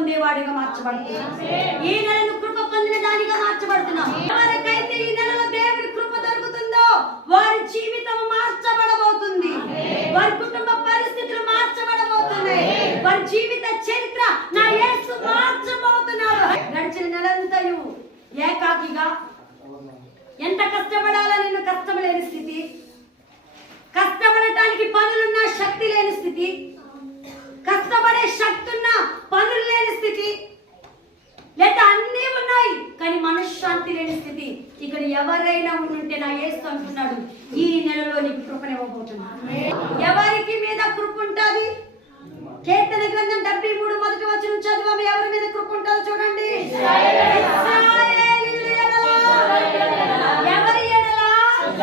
పొందేవాడిగా మార్చబడుతున్నాం. ఈ నెలను కృప పొందిన దానిగా మార్చబడుతున్నాం. ఎవరికైతే ఈ నెలలో దేవుడి కృప దొరుకుతుందో వారి జీవితం మార్చబడబోతుంది. వారి కుటుంబ పరిస్థితులు మార్చబడబోతున్నాయి. వారి జీవిత చరిత్ర నా యేసు మార్చబోతున్నాడు. గడిచిన నెలంతయు ఏకాకిగా ఎంత కష్టపడాలో నేను కష్టం లేని స్థితి. కష్టపడటానికి పనులున్న శక్తి లేని స్థితి కష్టపడే శక్తి ఉన్న పనులు లేని స్థితి లేదా అన్నీ ఉన్నాయి కానీ మనశ్శాంతి లేని స్థితి ఇక్కడ ఎవరైనా ఉంటే నా యేసు అంటున్నాడు ఈ నెలలో నీకు కృపనివ్వబోతున్నాడు ఎవరికి మీద కృప ఉంటుంది కీర్తన గ్రంథం డెబ్బై మూడు మొదటి వచ్చిన చదువు ఎవరి మీద కృప ఉంటుందో చూడండి ఇశ్రాయేలీయుల ఎడల. ఎవరి ఎడల? శుద్ధ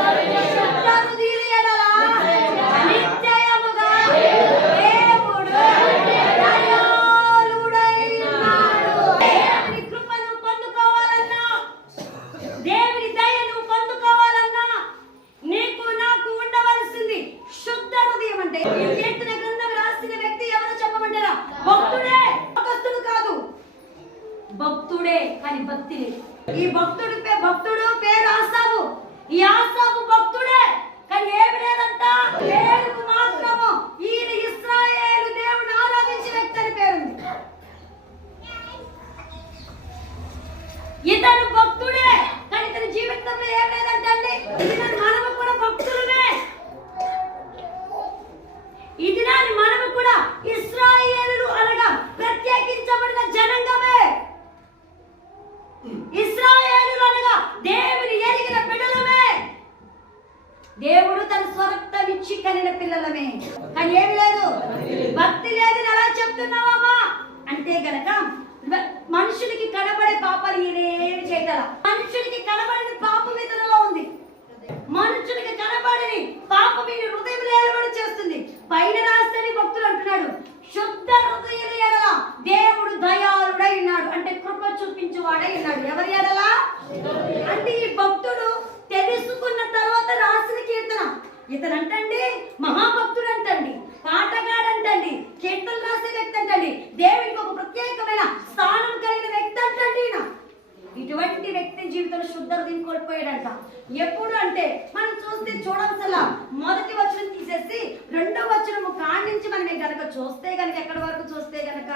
హృదయుల ఎడల. నిశ్చయముగా దేవుడు దయాళుడై ఉన్నాడు. దేవుని కృపను పొందుకోవాలన్నా దేవుని దయను పొందుకోవాలన్నా నీకు నాకు ఉండవలసింది శుద్ధ హృదయం అంటే ఈ కీర్తన గ్రంథం రాసిన వ్యక్తి ఎవరో చెప్పమంటారా భక్తుడే భక్తుడు కాదు భక్తుడే కానీ భక్తి లేదు ఈ భక్తుడి పే- భక్తుడు పేరు ఆసాబు ఈ ఆసాబు భక్తుడే కానీ ఏమి లేదంట పేరుకు మాత్రము ఈయన ఇస్రాయేలు దేవుని ఆరాధించిన వ్యక్తి అని పేరుంది ఇతను భక్తుడే కానీ ఇతని జీవితంలో ఏం లేదంటండి ఇది నన్ను మనము కూడా భక్తులమే ఈ దినాన్ని మనము కూడా ఇస్రాయేలు అనగా ప్రత్యేకించబడిన జనంగమే ఇస్రాయేలు అనగా దేవుని ఎరిగిన బిడ్డలమే దేవుడు తన స్వరక్తం ఇచ్చి కనిన పిల్లలమే కానీ ఏమి లేదు భక్తి లేదని అలా చెప్తున్నావమ్మా అంటే గనక మనుషులకి మనుషునికి కనబడే పాపాలు ఏమి చేయగల మనుషునికి కనబడిన పాపం ఇతరులో ఉంది. మనుషునికి కనబడిని పాపం ఈ హృదయం లేలబడి చేస్తుంది. పైన రాస్తని భక్తులు అంటున్నాడు శుద్ధ హృదయం ఎడల దేవుడు దయాళుడై ఉన్నాడు. అంటే కృప చూపించువాడై ఉన్నాడు. ఎవరి ఎడలా? అంటే ఈ భక్తుడు తెలుసుకున్న తర్వాత రాసిన కీర్తన. ఇతను అంటండి మహాభక్తుడు అంటండి పాటగాడు అంటండి కీర్తనలు రాసే వ్యక్తి అంటండి దేవునికి ఒక ప్రత్యేకమైన స్థానం కలిగిన వ్యక్తి అంటండి ఈయన ఇటువంటి వ్యక్తి జీవితంలో శుద్ధ హృదయం కోల్పోయాడంట ఎప్పుడు అంటే మనం చూస్తే చూడాల్సలా మొదటి వచనం తీసేసి రెండో వచనము కాణించి మనం గనక చూస్తే గనక ఎక్కడి వరకు చూస్తే గనక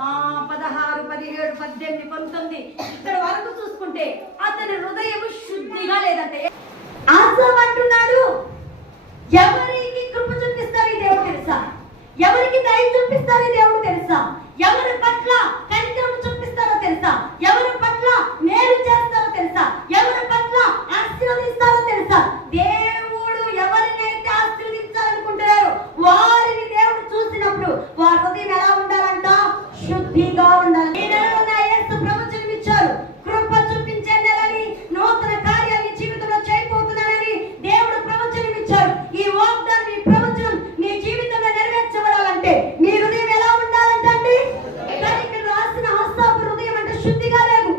ఆ పదహారు పదిహేడు పద్దెనిమిది పంతొమ్మిది ఇక్కడ వరకు చూసుకుంటే అతని హృదయం శుద్ధిగా లేదంటే. ఆసాం అంటున్నాడు ఎవరికి కృప చూపిస్తారు ఈ దేవుడు తెలుసా? ఎవరికి దయ చూపిస్తారు ఈ దేవుడు తెలుసా? ఎవరి పట్ల కనికరం చూపిస్తారో తెలుసా? ఎవరి పట్ల మేలు చేస్తారో తెలుసా? ఎవరి పట్ల ఆశీర్వదిస్తారో తెలుసా దేవుడు ఎవరినైతే ఆశీర్వదించాలనుకుంటున్నారో వారిని దేవుడు చూసినప్పుడు వారి హృదయం ఎలా ఉండాలంట శుద్ధిగా ఉండాలి ఈ నెలలో నా యేసు ప్రవచనం ఇచ్చారు కృప చూపించే నెలని నూతన కార్యాలు నీ జీవితంలో చేయబోతున్నానని దేవుడు ప్రవచనం ఇచ్చారు ఈ వాగ్దానం ఈ ప్రవచనం నీ జీవితంలో నెరవేర్చబడాలంటే మీ హృదయం ఎలా ఉండాలంటండి కానీ ఇక్కడ రాసిన ఆస్తాపు హృదయం అంటే శుద్ధిగా లేదు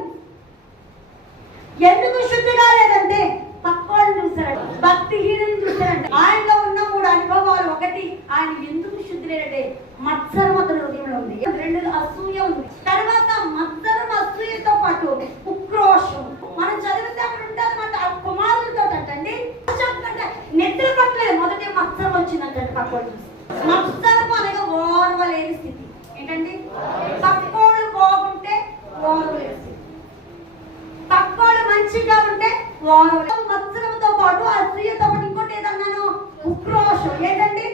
ఎందుకు శుద్ధిగా లేదంటే పక్కోళ్ళు చూశాడు భక్తిహీనం చూశాడంటే ఆయనలో ఉన్న మూడు అనుభవాలు ఒకటి ఆయన ఎందుకు శుద్ధి లేదంటే మత్సరం అతని హృదయంలో ఉంది రెండు అసూయ ఉంది తర్వాత మత్సరం అసూయతో పాటు ఉక్రోషం మనం చదివితే అక్కడ ఉంటుంది ఆ కుమారులతో అంటండి చెప్పంటే నిద్ర పట్టలేదు మొదటి మత్సరం వచ్చిందంటే పక్కోళ్ళు చూసి మత్సరం అనగా ఓర్వలేని స్థితి ఏంటండి పక్కోళ్ళు బాగుంటే ఓర్వలేని స్థితి పక్కోళ్ళు మంచిగా ఉంటే వారు మత్సరంతో పాటు అసూయతో పాటు ఇంకోటి ఏదన్నాను ఉక్రోషం ఏంటండి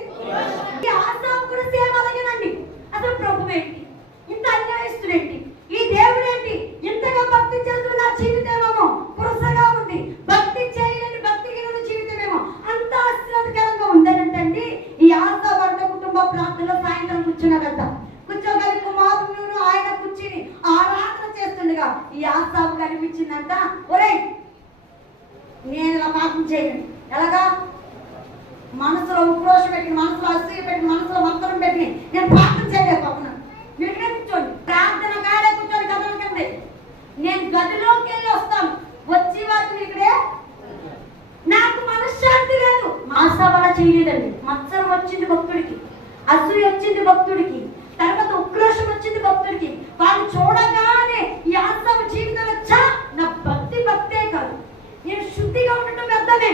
ఆశ్రమం కూడా సేమ్ అలాగేనండి అసలు ప్రభు ఏంటి ఇంత అన్యాయస్తుడేంటి ఈ దేవుడు ఏంటి ఇంతగా భక్తి చేస్తున్న నా జీవితమేమో పురుషగా కూర్చున్నదంట కూర్చోగలి కుమారును ఆయన కూర్చుని ఆరాధన చేస్తుండగా ఈ ఆస్థాపు కనిపించిందంట. ఒరే నేను ఇలా పాపం చేయను. ఎలాగా? మనసులో ఉక్రోషం పెట్టి మనసులో అసూయ పెట్టి మనసులో మత్తరం పెట్టి నేను పాపం చేయలేదు పక్కన వీటినే కూర్చోండి. ప్రార్థన కాడే కూర్చోండి కదలకండి నేను గదిలోకి వెళ్ళి వస్తాను. వచ్చి వారికి ఇక్కడే నాకు మనశ్శాంతి లేదు. మాస అలా చేయలేదండి. మత్సరం వచ్చింది భక్తుడికి. అసూయ వచ్చింది భక్తుడికి తర్వాత ఉక్రోషం వచ్చింది భక్తుడికి. వాళ్ళు చూడగానే ఈ ఆత్మ జీవితం వచ్చా నా భక్తి భక్తే కాదు. నేను శుద్ధిగా ఉండటం వ్యర్థమే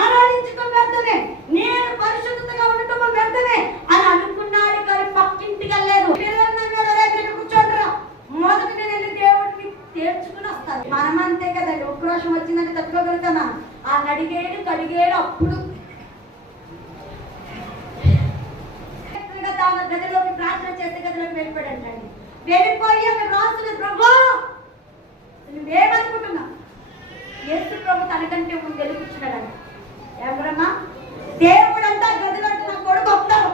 ఆరాధించడం వ్యర్థమే నేను పరిశుద్ధతగా ఉండటం వ్యర్థమే అని అనుకున్నాడు కానీ పక్కింటికి వెళ్ళలేదు కూర్చోండిరా. మొదట నేను వెళ్ళి దేవుడిని తేర్చుకుని వస్తాను. మనం అంతే కదండి ఉక్రోషం వచ్చిందని తట్టుకోగలుగుతామా? ఆ నడిగేడు కడిగేడు అప్పుడు ఎక్కడిగా గదిలోకి ప్రార్థన చేసే గదిలోకి వెళ్ళిపోయాడంటండి. వెళ్ళిపోయి అక్కడ రాస్తున్న ప్రభు నువ్వేమనుకుంటున్నా యేసు ప్రభు తనకంటే ముందు వెలుగుచ్చున్నాడంట ఎవరమ్మా? దేవుడంతా గదిలో నా కొడుకు వస్తాడు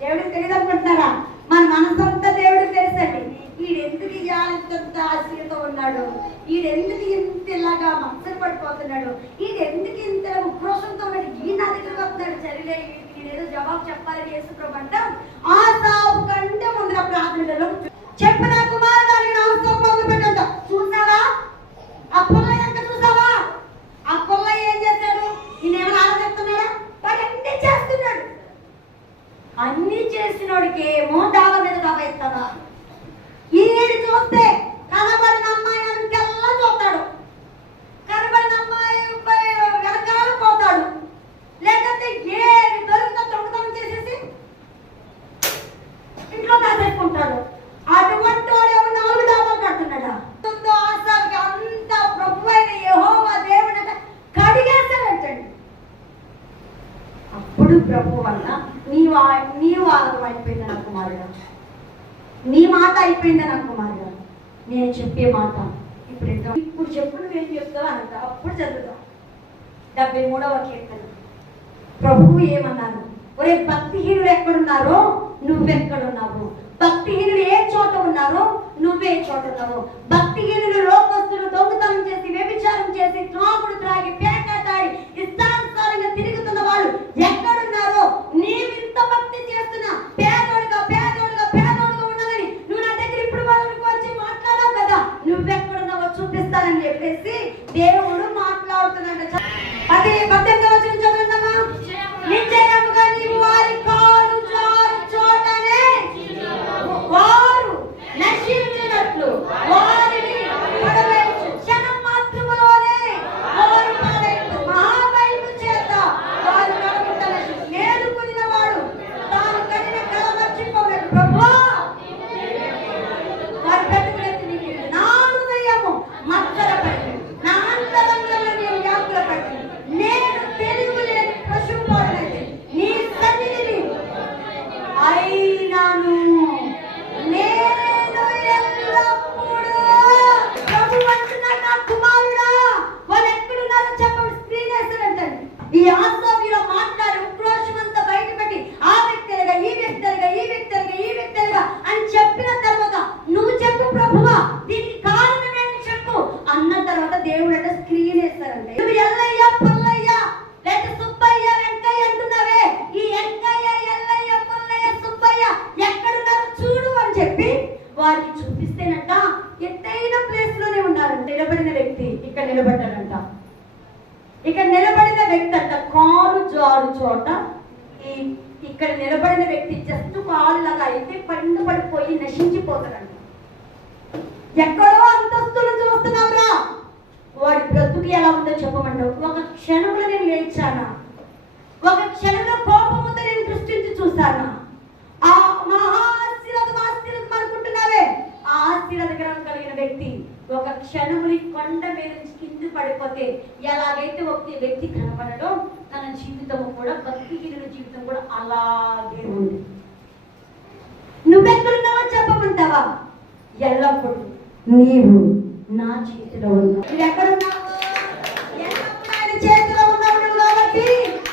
దేవుడికి తెలియదు అనుకుంటున్నారా మన మనసంతా దేవుడికి తెలుసండి. ఈడెందుకు ఇవాళంత ఆశయంతో ఉన్నాడు? ఈడెందుకు ఇంత ఇలాగా మత్సర పడిపోతున్నాడు? ఈడెందుకు ఇంత ఉక్రోషంతో ఉన్నాడు ఈ నా దగ్గరకు వస్తున్నాడు సరిలే ఈడేదో జవాబు చెప్పాలని యేసు ప్రభు అంటాం ఆ ఒక కంటే ముందర ప్రార్థనలో చెప్పిన కుమారుడు అడిగిన అవసరం మొదలు పెట్టంట చూసావా ఆ పుల్ల ఎంత చూసావా ఆ పుల్ల ఏం చేశాడు నేనేమైనా ఆలోచిస్తున్నాడా వాడు అన్ని చేస్తున్నాడు అన్ని చేసినోడికి ఏమో డాబా మీద డాబా ఇస్తావా ఈయన చూస్తే కనబడిన అమ్మాయి వెనకెల్లా చూస్తాడు కనబడిన అమ్మాయి పై వెనకాల పోతాడు లేకపోతే ఏది దొరికితే దొంగతనం చేసేసి ఇంట్లో దాచేసుకుంటాడు అటువంటి వాడు ఏమో నాలుగు డాబాలు కడుతున్నాడా ఉందో ఆసాకి అంత ప్రభు అయిన యెహోవా దేవుడు కడిగేస్తాడంటండి అప్పుడు ప్రభు వల్ల నీ వా నీ వాదం అయిపోయింది నా కుమారుడు నీ మాట అయిపోయింది నా కుమారుడు నేను చెప్పే మాట ఇప్పుడు ఏంటో ఇప్పుడు చెప్పు నువ్వేం చెప్తావు అంట అప్పుడు చదువుతాం డెబ్బై మూడవ కీర్తన. ప్రభువు ఏమన్నారు ఒరే భక్తిహీనుడు ఎక్కడున్నారో? నువ్వెక్కడున్నావు? భక్తిహీనుడు ఏ చోట ఉన్నారో? నువ్వే చోట ఉన్నావు. భక్తిహీనుడు లోకస్తులు దొంగతనం చేసి వ్యభిచారం చేసి త్రాగుడు త్రాగి పేకాటాడి ఇష్టానుసారంగా తిరుగుతున్న వాళ్ళు ఎక్కడున్నారో? నీవింత భక్తి చేస్తున్నా పేదోడుగా పేదోడుగా పేదోడుగా ఉన్నదని నువ్వు నా దగ్గర ఇప్పుడు వాళ్ళకి వచ్చి మాట్లాడావు కదా. నువ్వెక్కడున్నావో చూపిస్తానని చెప్పేసి దేవుడు స్క్రీన్ నువ్వు ఎల్లయ్య పుల్లయ్య లేక సుబ్బయ్య వెంకయ్య అంటున్నావే? ఈ వెంకయ్య ఎల్లయ్య పుల్లయ్య సుబ్బయ్య ఎక్కడున్నారు చూడు అని చెప్పి వారికి చూపిస్తేనంట ఎత్తైన ప్లేస్లోనే ఉన్నారు నిలబడిన వ్యక్తి ఇక్కడ నిలబడ్డాడంట. ఇక్కడ నిలబడిన వ్యక్తి అంట కాలు జారు చోట ఈ ఇక్కడ నిలబడిన వ్యక్తి జస్ట్ కాలు లాగా అయితే పండు పడిపోయి నశించిపోతారంట బ్రతుకు ఎలా ఉందో చెప్పమంటావు. ఒక క్షణంలో నేను లేచానా? ఒక క్షణంలో కోపం ఉందో నేను దృష్టించి చూశానా? ఆ మహా ఆశీర్వాదం ఆశీర్వాదం అనుకుంటున్నావే? ఆ ఆశీర్వాద గ్రహం కలిగిన వ్యక్తి ఒక క్షణముని కొండ మీద నుంచి కింద పడిపోతే ఎలాగైతే ఒక వ్యక్తి కనపడడం తన జీవితం కూడా భక్తిహీనుల జీవితం కూడా అలాగే ఉంది. నువ్వెక్కడున్నావో చెప్పమంటావా? ఎల్లప్పుడూ నీవు నా చేతిలో ఉన్నావు. ఎక్కడున్నావు ఎల్లప్పుడూ ఆయన చేతిలో ఉన్నావు నువ్వు కాబట్టి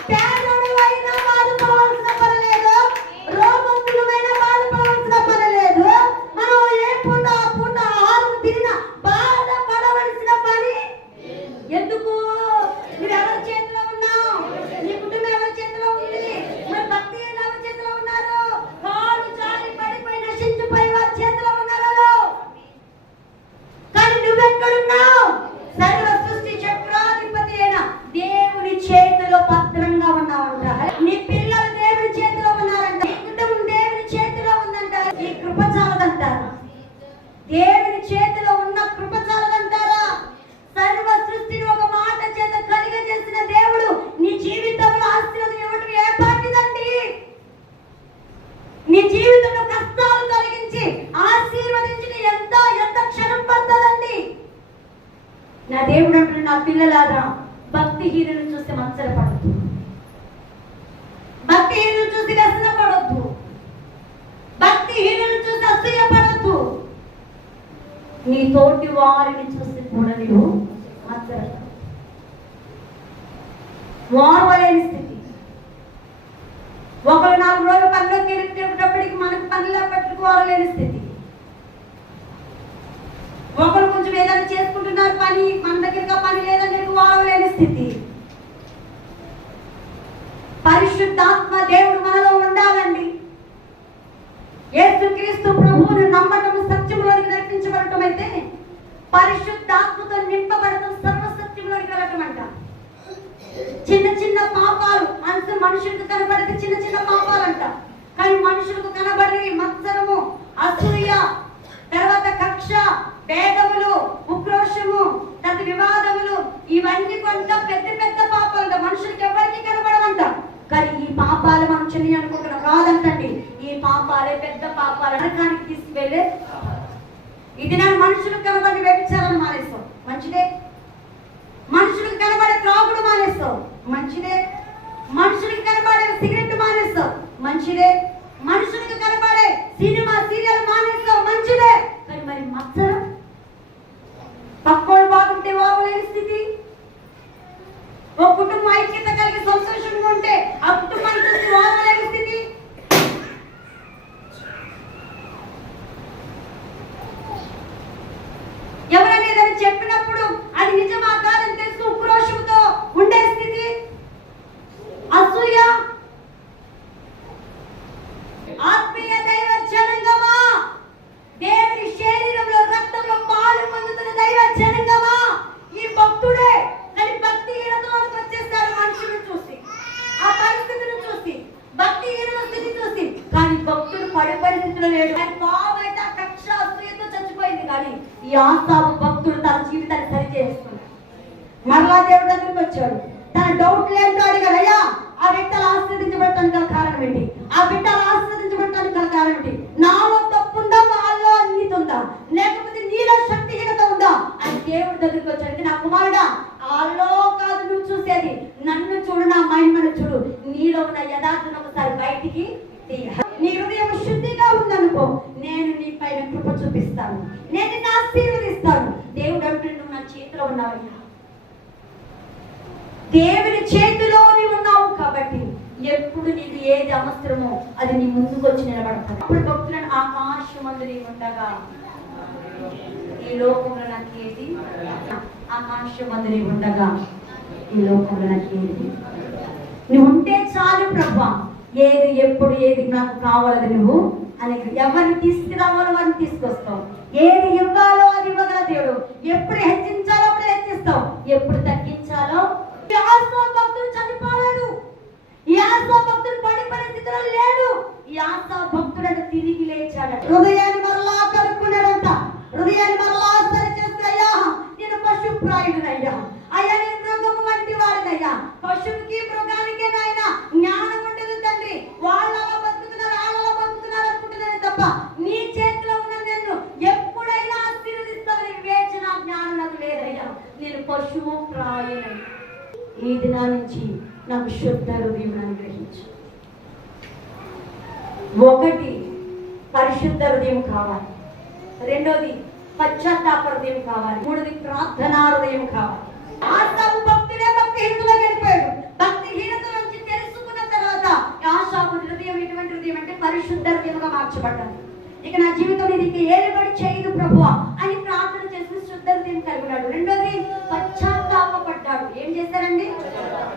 పేదోడు అయినా బాధపడవలసిన పని లేదు రోగస్తులమైనా బాధపడవలసిన పని లేదు మనం ఏ పూట ఆ పూట ఆహారం తిరిగినా బాధపడవలసిన పని ఎందుకు నువ్వు ఎవరి చేతిలో ఉన్నావు నీ కుటుంబం ఎవరి చేతిలో ఉంది మరి భక్తి ఎవరి చేతిలో ఉన్నారు కాలు జారి పడిపోయి నశించిపోయి వారి చేతిలో ఉన్నారు కానీ నువ్వెక్కడున్నావు సర్వ సృష్టి చక్రాధిపతి అయిన దేవుని చేతిలో భద్రంగా ఉన్నావంట నీ పిల్లలు దేవుని చేతిలో ఉన్నారంట నీ కుటుంబం దేవుని చేతిలో ఉందంట ఈ కృప చాలదంటారా దేవుని చేతిలో ఉన్న కృప చాలదంటారా సర్వ సృష్టిని ఒక మాట చేత కలిగజేసిన దేవుడు నీ జీవితంలో ఆశీర్వాదం ఇవ్వటం ఏ పాటిదండి నీ జీవితంలో కష్టాలు కలిగించి ఆశీర్వదించిన ఎంత ఎంత క్షణం పడుతుందండి నా దేవుడు అంటున్న నా పిల్లలారా భక్తి చూస్తే చూసి మత్సరపడద్దు భక్తిహీనులు చూసి వ్యసన పడొద్దు. భక్తిహీనులు చూసి అసూయ పడొద్దు. నీ తోటి వారిని చూసి కూడా నీవు మత్సరపడద్దు వారవలేని స్థితి. ఒకరు నాలుగు రోజులు పనిలోకి వెళ్ళేటప్పటికి మనకు పనిలో లేపటికి స్థితి. ఒకరు చేసుకుంటున్నారు పని మన దగ్గరగా పని లేదంటే నువ్వు వారలేని స్థితి. పరిశుద్ధాత్మ దేవుడు మనలో ఉండాలండి. యేసుక్రీస్తు ప్రభువును నమ్మటం సత్యంలోనికి నడిపించబడటం అయితే పరిశుద్ధాత్మతో నింపబడటం సర్వసత్యంలోనికి వెళ్ళటం అంట చిన్న చిన్న పాపాలు మనసు మనుషులకు కనబడితే చిన్న చిన్న పాపాలు అంట కానీ మనుషులకు కనబడినవి మత్సరము అసూయ తర్వాత కక్ష భేదములు వివాదములు ఇవన్నీ కొంత పెద్ద పెద్ద పాపాలంట. మనుషులకి ఎవరికి కనబడవంట. కానీ ఈ పాపాలు మనం చిన్న అనుకుంటున్నాం కాదంటండి. ఈ పాపాలే పెద్ద పాపాలు. నరకానికి తీసుకువెళ్ళే ఇది నేను మనుషులకు కనబడి వ్యభిచారాన్ని మానేస్తాం మంచిదే. మనుషులకు కనబడే త్రాగుడు మానేస్తాం మంచిదే. మనుషులకు కనబడే సిగరెట్ మానేస్తాం మంచిదే. మనుషులకు కనబడే సినిమా సీరియల్ మానేస్తాం మంచిదే. కానీ మరి మత్సరం పక్కోడు బాగుంటే బాగోలేని స్థితి ఓ కుటుంబం ఐక్యత కలిగి సంతోషంగా ఉంటే ఆ కుటుంబాన్ని చూసి వాగలేని స్థితి ఎవరైనా ఏదైనా చెప్పినప్పుడు అది నిజమా కాదని తెలుసు ఉక్రోషంతో ఉండే స్థితి అసూయ ఆత్మీయ దైవ జనంగమా దేవుని శరీరంలో రక్తంలో పాలు పొందుతున్న దైవ జనంగమా ఈ భక్తుడే కానీ భక్తిహీనతలోకి వచ్చేస్తారు మనుషులు చూసి ఆ పరిస్థితిని చూసి భక్తిహీన స్థితి చూసి కానీ భక్తుడు పడే పరిస్థితిలో లేడు ఆయన పావైతే ఆ కక్ష అసూయతో చచ్చిపోయింది కానీ ఈ ఆస్తాపు భక్తుడు తన జీవితాన్ని సరి చేసుకున్నాడు మరలా దేవుడి దగ్గరికి వచ్చాడు తన డౌట్ ఏంటో అడిగాడు అయ్యా ఆ బిడ్డలు ఆస్వాదించబడటానికి గల కారణం ఏంటి ఆ బిడ్డలు ఆస్వాదించబడటానికి గల కారణం ఏంటి నాలో తప్పు ఉందా వాళ్ళలో నీతి ఉందా లేకపోతే నీలో శక్తిహీనత ఉందా అని దేవుడి దగ్గరికి వచ్చాడు నా కుమారుడా వాళ్ళలో కాదు నువ్వు చూసేది నన్ను చూడు నా మహిమను చూడు. నీలో ఉన్న యథార్థను ఒకసారి బయటికి నీ హృదయం శుద్ధిగా ఉందనుకో నేను నీ పైన కృప చూపిస్తాను. నేను నిన్ను ఆశీర్వదిస్తాను. దేవుడు అంటే నువ్వు నా చేతిలో ఉన్నావయ్యా. దేవుని చేతిలోని ఉన్నావు కాబట్టి ఎప్పుడు నీకు ఏది అవసరమో అది నీ ముందుకు వచ్చి నిలబడతాడు. అప్పుడు భక్తులను ఆకాశం నీ ఉండగా ఈ లోకంలో నాకు ఏది? ఆకాశమందు ఉండగా ఈ లోకంలో నాకు ఏది? నువ్వు ఉంటే చాలు ప్రభా. ఏది ఎప్పుడు ఏది నాకు కావాలది నువ్వు అని ఎవరిని తీసుకురావాలో వారిని తీసుకొస్తావు. ఏది ఇవ్వాలో అది ఇవ్వగల దేవుడు. ఎప్పుడు హెచ్చించాలో అప్పుడు హెచ్చిస్తావు. ఎప్పుడు తగ్గించాలో? భక్తుడు చనిపోలేడు. ఈ భక్తుడు పడి పరిస్థితిలో లేడు. ఈ భక్తుడు తిరిగి లేచాడు హృదయాన్ని పరిశుద్ధ హృదయం కావాలి. రెండోది పశ్చాత్తాప హృదయం కావాలి. మూడోది ప్రార్థనా హృదయం కావాలి. ఆశాపు భక్తుడే భక్తిహీనతలో గడిపాడు. భక్తిహీనత నుంచి తెలుసుకున్న తర్వాత ఆశాపు హృదయం ఎటువంటి హృదయం అంటే పరిశుద్ధ హృదయంగా మార్చబడ్డాను ఇక నా జీవితం ఇది ఏలుబడి చేయదు ప్రభు అని ప్రార్థన చేసి శుద్ధ హృదయం కలిగినాడు రెండోది పశ్చాత్తాపడ్డాడు ఏం చేశారండి?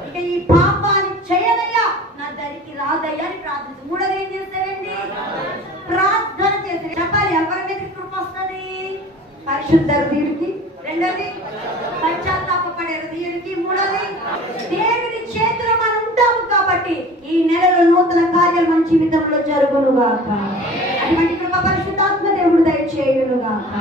ఇక ఈ పాపాన్ని చేయదయ్యా నా దరికి రాదయ్యా అని ప్రార్థించు మూడోది ఏం చేస్తారండి ప్రార్థన చేసి చెప్పాలి ఎవరి మీద కృప వస్తుంది పరిశుద్ధ హృదయుడికి రెండోది పశ్చాత్తాపడే హృదయుడికి మూడోది దేవుని చేతిలో మనం ఉంటాము కాబట్టి ఈ నెలలో నూతన కార్యాలు మన జీవితంలో జరుగునుగాక. అటువంటి కృప పరిశుద్ధాత్మ దేవుడు దయచేయునుగాక.